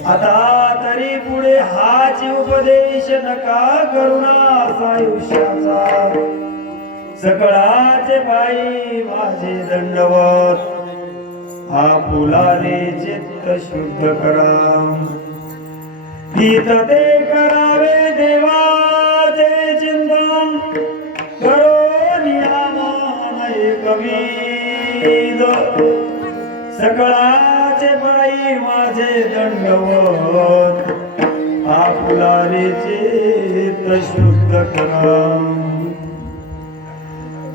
आता तरी पुढे हाच उपदेश नका करुणा आयुष्याचा सकळाचे पायी माझे दंडवत हा फुलाने चित्त शुद्ध करा गीत ते करावे देवाचे चिंतन करो नियमन एकविध सकळाचे पायी माझे दंडवत हा फुलाने चित्त शुद्ध करा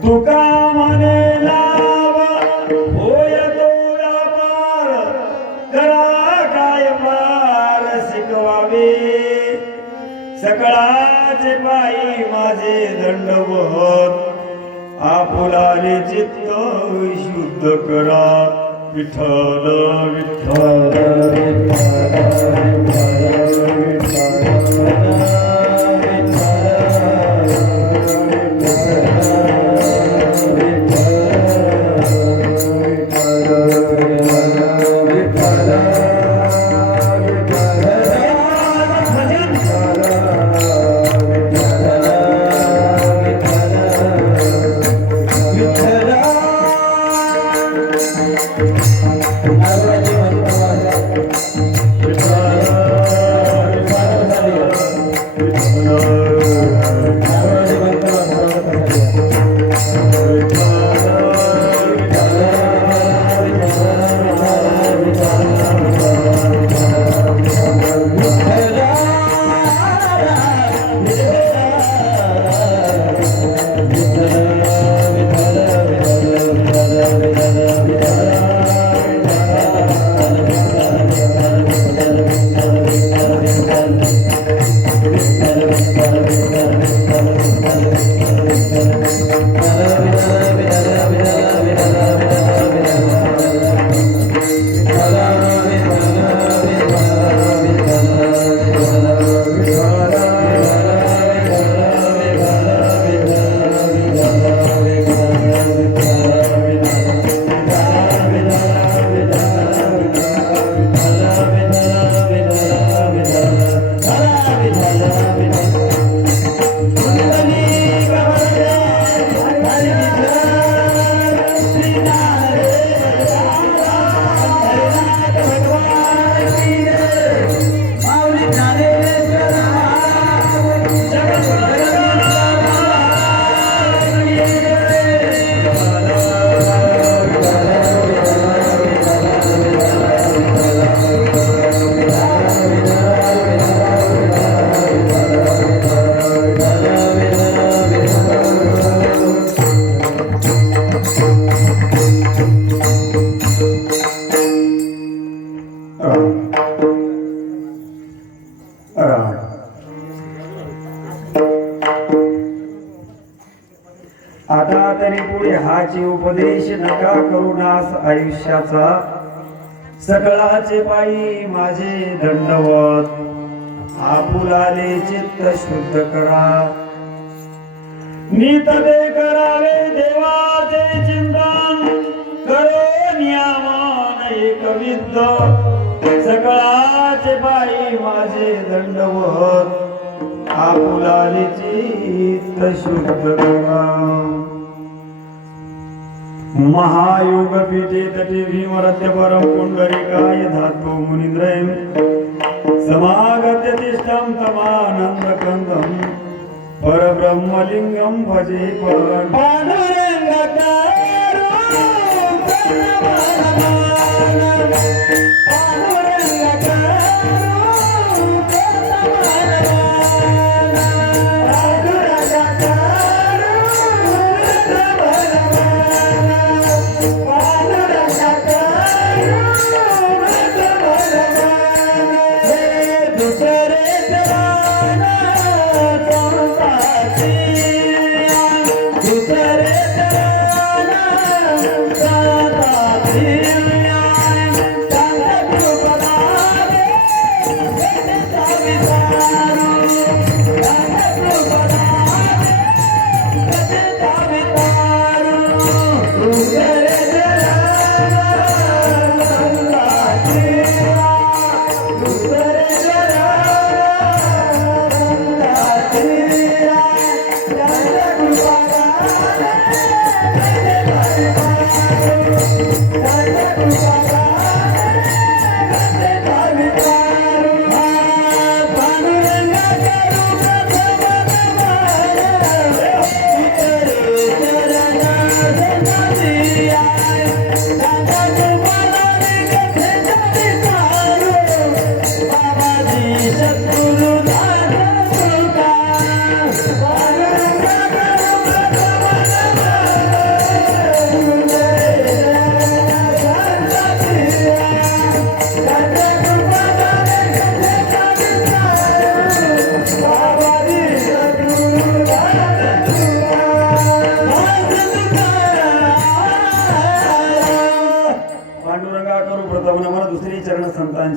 तुका म्हणे लाव होय तो व्यापार करा काय पार शिकवावे सकळाचे पायी माझे दंडवत आपुलाने चित्त शुद्ध करा विठ्ठल विठ्ठल आता तरी पुढे हाची उपदेश नका करुणास आयुष्याचा सकळाचे पायी माझे दंडवत आपुलाले चित्त शुद्ध करा नीत ते करावे देवाचे चिंतन करो नियमन एकविध सकळाचे पायी माझे दंडवत आपुलाले चित्त शुद्ध करा महायोग पीठे तटे भीमरत्य परम पुंडरीकाय धातो मुनीन्द्रयं समागत्य तिष्ठं तमानंद कंदं परब्रह्मलिंगं भजे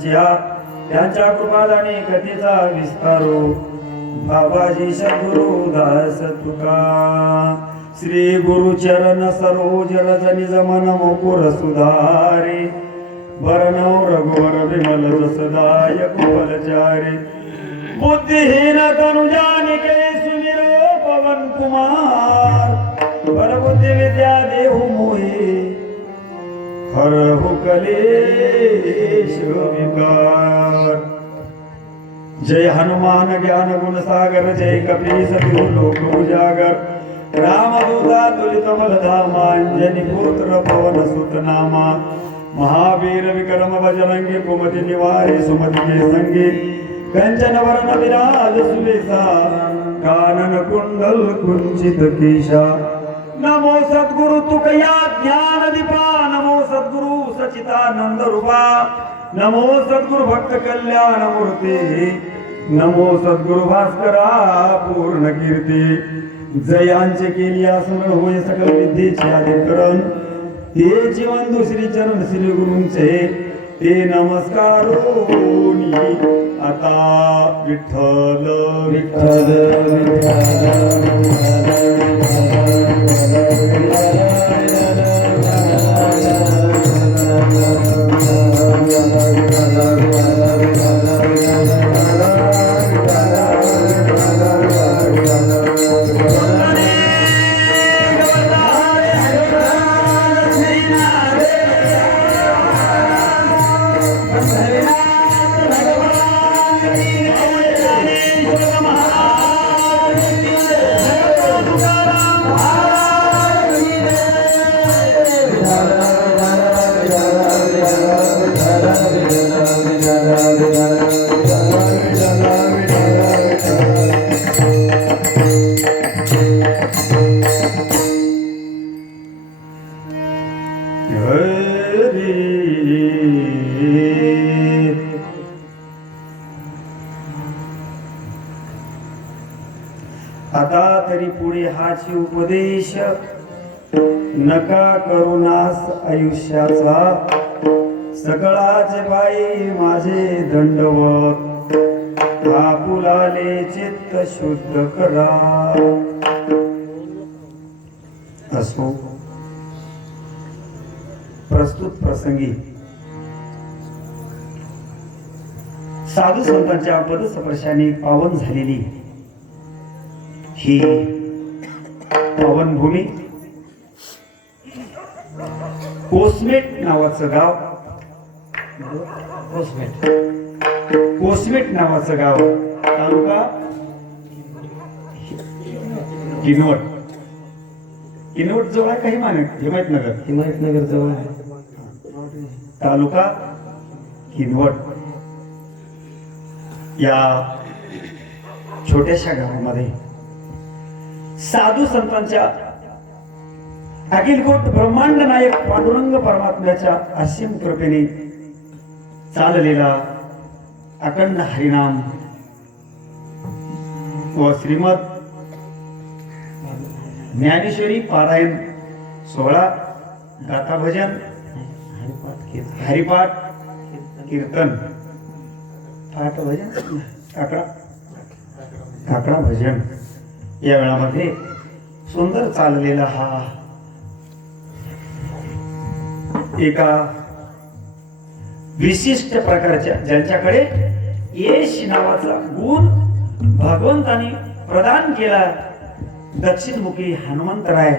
वंशिया त्यांच्या कृपादाने कथेचा विस्तारो बाबाजी सद्गुरु दास तुका श्री गुरु चरण सरोज रजनी जमन मुकुर सुधारे भरणव रघुवर विमल जसदायक फलचारे बुद्धिहीन तनुजानिके सुमिरो पवन कुमार परबुद्धि विद्या देहु मोहे हरहु कलेश विकार जय हनुमान ज्ञान गुण सागर जय कपीस तिहु लोक उजागर रामदूता तुलित बलधामा अंजनी पुत्र पवन सुत नामा महावीर विक्रम बजरंगी कुमति निवारे सुमति के संगी कंचन वरण विराज सुवेशा कानन कुंडल कुंचित केशा नमो सद्गुरु तुकया ज्ञान दीपा नमो सद्गुरु सचितानंद रूपा नमो सद्गुरु भक्त कल्याण मूर्ती नमो सद्गुरु भास्करा पूर्ण कीर्ती जयांचे केली स्मरण होय सकल विद्येचे आदिकरण ते जीवन दुसरी चरण श्री गुरूंचे ते नमस्कारोनी आता विठ्ठल विठ्ठल आता तरी पुढे हाची उपदेश नका करुणास आयुष्याचा सगळाचे बाई माझे दंडवत आपुलाले चित्त शुद्ध करा असो प्रस्तुत प्रसंगी साधू संतांच्या पदस्पर्शाने पावन झालेली ही पावनभूमी कोसमेट नावाचं गाव कोसमेट नावाचं गाव तालुका किनवट किनवट जवळ आहे काही हिमायतनगर जवळ आहे तालुका किनवट या छोट्याशा गावामध्ये साधू संतांच्या अखिलकोट ब्रह्मांड नायक पांडुरंग परमात्म्याच्या असीम कृपेने चाललेला अखंड हरिनाम व श्रीमद ज्ञानेश्वरी पारायण सोहळा गाथा भजन हरिपाठ कीर्तन पाठ भजन काकडा भजन या वेळामध्ये सुंदर चाललेला हा एका विशिष्ट प्रकारच्या ज्यांच्याकडे यश नावाचा गुण भगवंताने प्रदान केला दक्षिणमुखी हनुमंतराय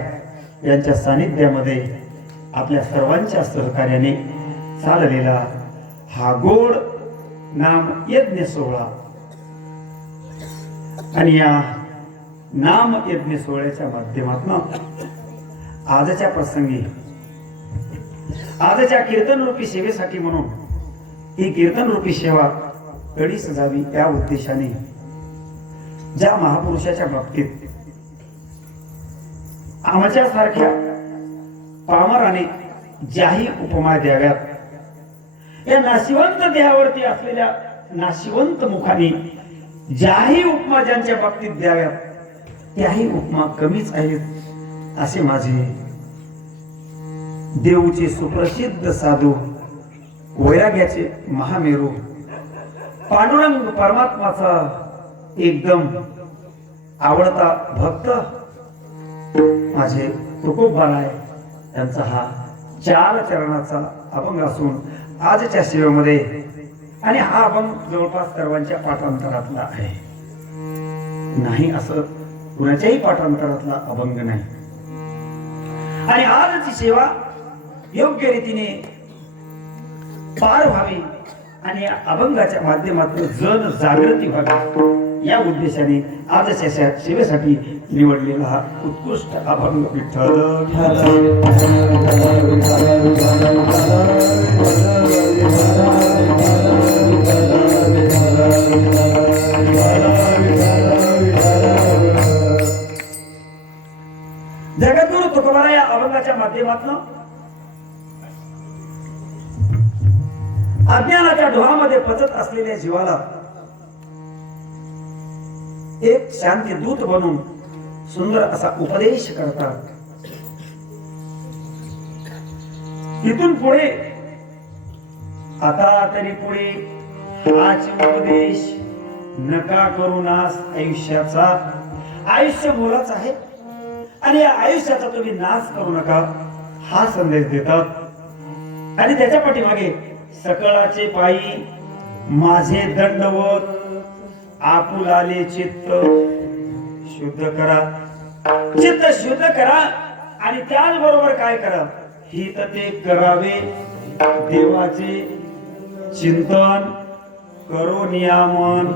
यांच्या सानिध्यामध्ये आपल्या सर्वांच्या सहकार्याने चाललेला हा गोड नाम यज्ञ सोहळा आणि या नाम यज्ञ सोहळ्याच्या माध्यमातून आजच्या प्रसंगी आजच्या कीर्तन रूपी सेवेसाठी म्हणून ही कीर्तन रूपी सेवा कडी सजावी या उद्देशाने ज्या महापुरुषाच्या बाबतीत आमच्या सारख्या पामराने ज्याही उपमा द्याव्यात या नाशिवंत देहावरती असलेल्या नाशिवंत मुखाने ज्याही उपमा ज्यांच्या बाबतीत द्याव्यात त्याही उपमा कमीच आहेत असे माझे देवचे सुप्रसिद्ध साधू वैराग्याचे महामेरू पांडुरंग परमात्माचा एकदम आवडता भक्त माझे तुकोबाराय यांचा हा 4 चरणाचा अभंग असून आजच्या सेवेमध्ये आणि हा अभंग जवळपास सर्वांच्या पाठांतरातला आहे. नाही असं कुणाच्याही पाठांतरातला अभंग नाही. आणि आजची सेवा योग्य रीतीने पार व्हावी आणि या अभंगाच्या माध्यमातून जन जागृती व्हावी या उद्देशाने आजच्या सेवेसाठी निवडलेला हा उत्कृष्ट अभंग विठ्ठल जगद्गुरु तुकोबारा या अभंगाच्या माध्यमातून अज्ञानाच्या डोहामध्ये पचत असलेल्या जीवाला एक शांती दूत बनून सुंदर असा उपदेश करतात. इथून पुढे आता तरी पुढे हाच उपदेश नका करू नाश आयुष्याचा. आयुष्य मोलाच आहे आणि या आयुष्याचा तुम्ही नाश करू नका हा संदेश देतात. आणि त्याच्या पाठीमागे सकळाचे पायी माझे दंडवत आपुलाले चित्त शुद्ध करा. चित्त शुद्ध करा आणि त्याचबरोबर काय करा हित ते करावे. देवाचे चिंतन करो नियामन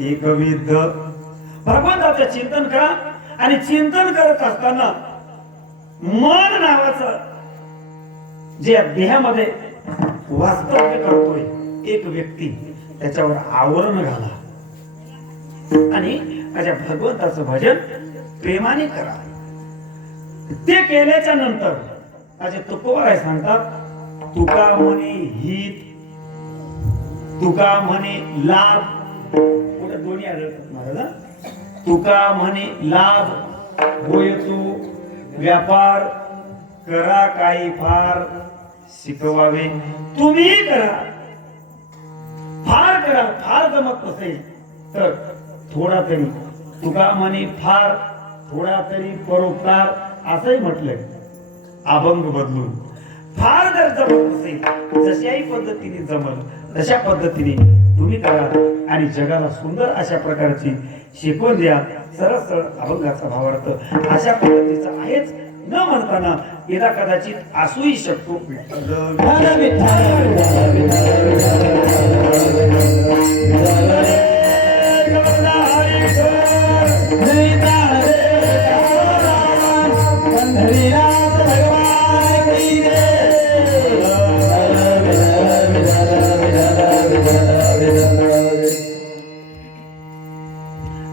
एकविध. भगवंताचे चिंतन करा आणि चिंतन करत असताना मन नावाचं जे देहामध्ये वास्तव्य करतोय एक व्यक्ती त्याच्यावर आवरण घाला आणि माझ्या भगवंताचं भजन प्रेमाने करा. ते केल्याच्या नंतर माझे तुकोबाराय सांगतात तुका म्हणे हित तुका म्हणे लाभ. पुढे दोन्ही आढळतात महाराज. तुका म्हणे लाभ होय तू व्यापार करा काही फार शिकवावे. तुम्ही करा फार करा. फार जमत नसेल तर थोडा तरी तुका म्हणे फार थोडा तरी परोपकार असंही म्हटलंय. अभंग बदलून फार जर जमत नसेल जशाही पद्धतीने जमल तशा पद्धतीने तुम्ही करा आणि जगाला सुंदर अशा प्रकारची शिकवण द्या. सरळ सरळ अभंगाचा भावार्थ अशा पद्धतीचा आहेच न म्हणताना यदा कदाचित असूही शकतो.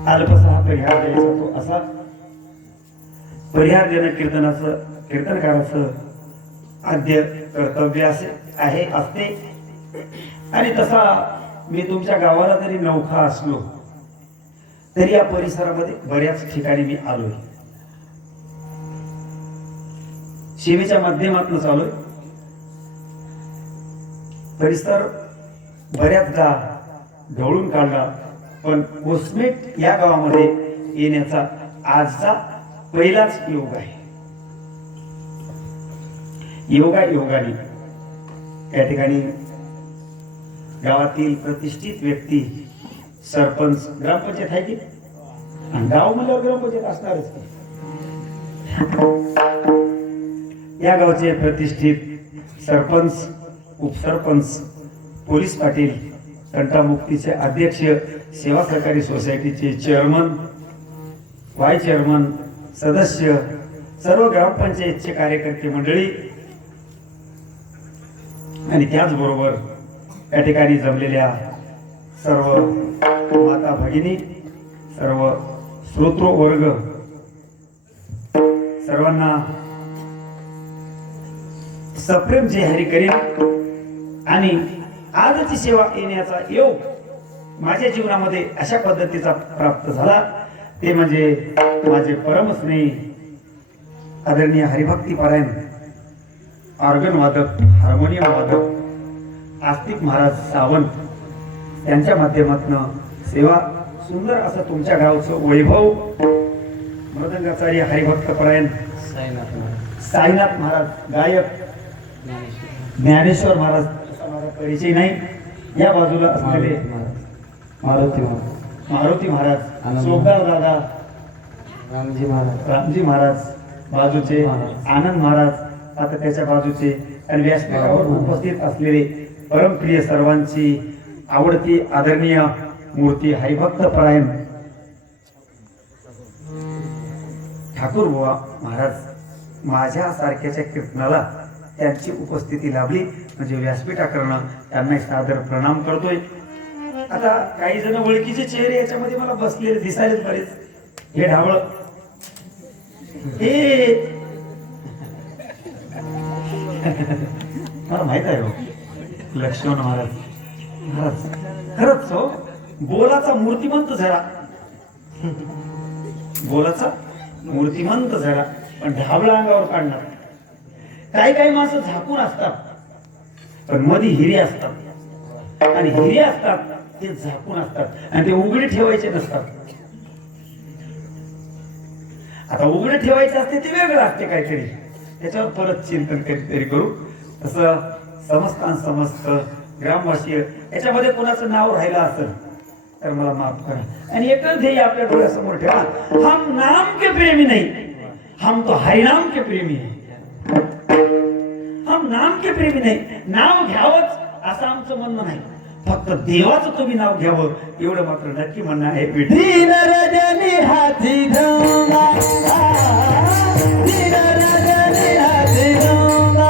अल्पसा हा परिहार द्यायचा तो असा परिहार देणं कीर्तनकाराचं आद्य कर्तव्य असते. आणि तसा मी तुमच्या गावाला जरी नौखा असलो तरी या परिसरामध्ये बऱ्याच ठिकाणी मी आलोय. सेवेच्या माध्यमातून चालूय. परिसर बऱ्याचदा ढवळून काढला पण ओसमेट या गावामध्ये येण्याचा आजचा पहिलाच योग आहे. योगाने या ठिकाणी गावातील प्रतिष्ठित व्यक्ती सरपंच ग्रामपंचायत आहे की गाव म्हणल्यावर ग्रामपंचायत असणारच. या गावचे प्रतिष्ठित सरपंच उपसरपंच पोलीस पाटील तंटामुक्तीचे अध्यक्ष सेवा सहकारी सोसायटीचे चेअरमन व्हाईस चेअरमन सदस्य सर्व ग्रामपंचायतचे कार्यकर्ते मंडळी आणि त्याचबरोबर या ठिकाणी जमलेल्या सर्व माता भगिनी सर्व श्रोतृ वर्ग सर्वांना सप्रेम जय हरी करीन. आणि आजची सेवा येण्याचा योग माझ्या जीवनामध्ये अशा पद्धतीचा प्राप्त झाला ते म्हणजे माझे परमस्नेही आदरणीय हरिभक्ती पारायण ऑर्गन वादक हार्मोनियम वादक आस्तिक महाराज सावंत यांच्या माध्यमातून सेवा सुंदर असं तुमच्या गावचं वैभव मृदंगाचार्य हरिभक्त परायण साईनाथ महाराज गायक ज्ञानेश्वर महाराज माझा परिचय नाही या बाजूला असलेले मारुती महाराज सोगाव दादा रामजी महाराज बाजूचे आनंद महाराज आता त्याच्या बाजूचे आणि व्यासपीठावर उपस्थित असलेले परमप्रिय सर्वांची आवडती आदरणीय मूर्ती हरिभक्त परायण ठाकूर बुवा महाराज माझ्या सारख्याच्या कीर्तनाला त्यांची उपस्थिती लाभली म्हणजे व्यासपीठाकरणं त्यांना सादर प्रणाम करतोय. आता काही जण ओळखीचे चेहरे याच्यामध्ये मला बसलेले दिसायला बरेच. हे ढावळ हे मला माहित आहे हो लक्ष्मण महाराज खरंच हो बोलाचा मूर्तिमंत झरा बोलाचा मूर्तिमंत झरा पण ढाबळा अंगावर काढणार. काही काही माणसं झाकून असतात पण मध्ये हिरे असतात आणि हिरे असतात ते झाकून असतात आणि ते उघडे ठेवायचे नसतात. आता उघडे ठेवायचे असते ते वेगळं असते काहीतरी त्याच्यावर परत चिंतन कधीतरी करू. तसं समस्त ग्रामवासीय याच्यामध्ये कोणाचं नाव राहिलं असेल तर मला माफ करा. आणि एकच ध्येय आपल्या डोळ्यासमोर ठेवा, हम नाम के प्रेमी नहीं हम तो हरिनाम के प्रेमी है. हम नाम के प्रेमी नाही, नाव घ्यावंच असं आमचं म्हणणं नाही, फक्त देवाचं तुम्ही नाव घ्यावं एवढं मात्र नक्की म्हणणं आहे. दीन रजनी हाती धोंगा दीन रजनी हाती धोंगा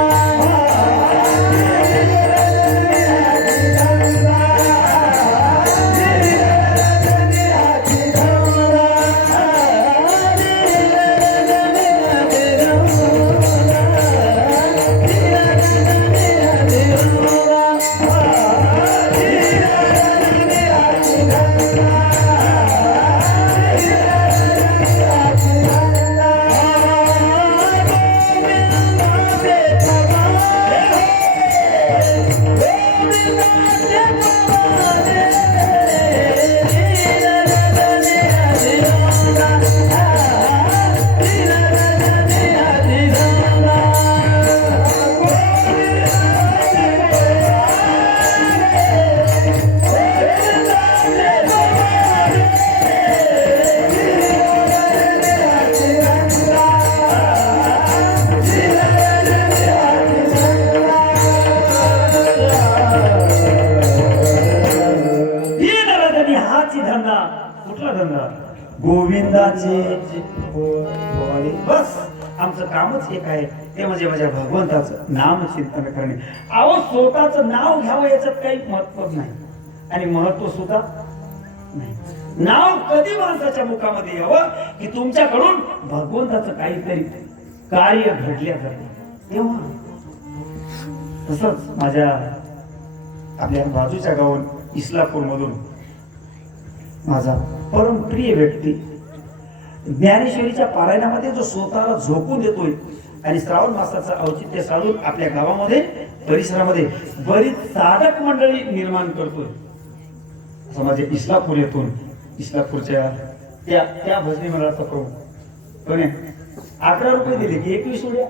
गोविंदाचे बस आमचं कामच एक आहे ते म्हणजे माझ्या भगवंताचं नाम चिंतन करणे. अहो स्वतःचं नाव घ्यावं याच्यात काही महत्व नाही आणि महत्व सुद्धा नाही. नाव कधी माणसाच्या मुखामध्ये यावं की तुमच्याकडून भगवंताचं काहीतरी कार्य घडल्या जाते तेव्हा. तसंच माझ्या आपल्या बाजूच्या गावात इस्लापूर मधून माझा परमप्रिय व्यक्ती ज्ञानेश्वरीच्या पारायणामध्ये जो स्वतःला झोकून देतोय आणि श्रावण मासाचं औचित्य साधून आपल्या गावामध्ये परिसरामध्ये बरीच साधक मंडळी निर्माण करतोय असं माझे इस्लापूर येथून इस्लापूरच्या त्या भजनी मंडळाचा प्रमुख कोण आहे. 11 रुपये दिले की 21 उड्या.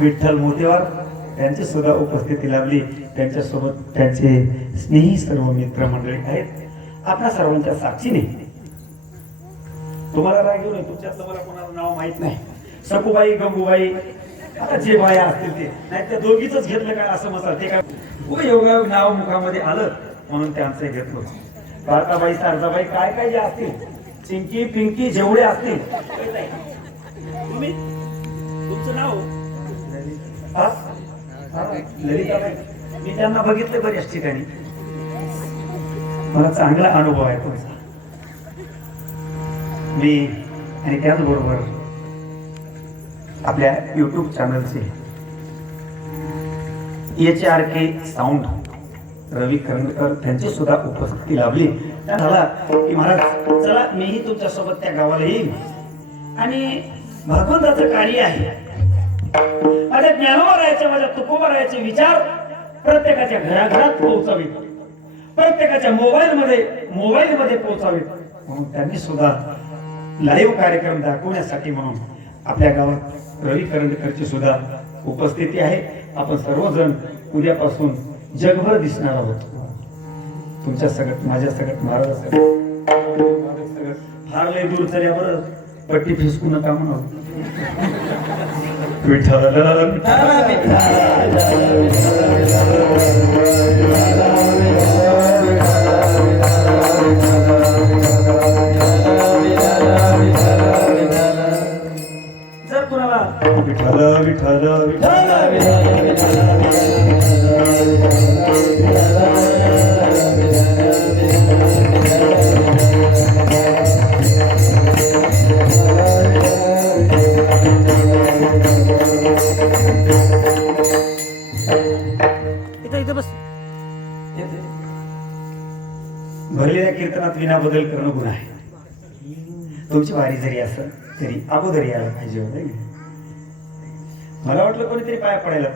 विठ्ठल मोतेवार त्यांची सुद्धा उपस्थिती लाभली. त्यांच्यासोबत त्यांचे स्नेही सर्व मित्र मंडळी आहेत. आपल्या सर्वांच्या साक्षीने तुम्हाला राग घेऊन तुमच्यातलं मला कोणाचं नाव माहित नाही. सकुबाई गंगूबाई आता जे बाया असतील ते नाही त्या दोघीच घेतलं काय असं मसाल ते काय योगा नाव मुखामध्ये आलं म्हणून त्यांचं घेतलं. बारकाबाई शारदाबाई काय काय जे असतील चिंकी पिंकी जेवढे असतील तुम्ही तुमचं नाव ललिताबाई मी त्यांना बघितलं बऱ्याच ठिकाणी. मला चांगला अनुभव आहे तुमचा. मी आणि त्याचबरोबर आपल्या YouTube चॅनलचे HRK साऊंड रवी करंडकर त्यांची सुद्धा उपस्थिती लाभली. त्याला की महाराज चला मीही तुमच्या सोबत त्या गावाला येईल आणि भगवंताचं कार्य आहे. माझ्या ज्ञानोबरायाचे, माझ्या तुकोबरायाचे विचार प्रत्येकाच्या घराघरात पोहोचावेत, प्रत्येकाच्या मोबाईलमध्ये पोहोचावेत म्हणून त्यांनी सुद्धा लाईव्ह कार्यक्रम दाखवण्यासाठी म्हणून आपल्या गावात रवी करंदकरची सुद्धा उपस्थिती आहे. आपण सर्वजण उद्यापासून जगभर दिसणार आहोत. तुमच्या सगळं, माझ्या सगळं, महाराज सगळं फार लय दूर चल्या बरं, पट्टी फिसकू नका म्हणून. विठ्ठल जर कुणाला विठ्ठल विठ्ठल विठ्ठल इथं बस. भरलेल्या कीर्तनात विना बदल करणं गुन्हा आहे. तुमची वारी जरी असं तरी अगोदर यायला पाहिजे होतं. मला वाटलं कोणीतरी पाया पडायला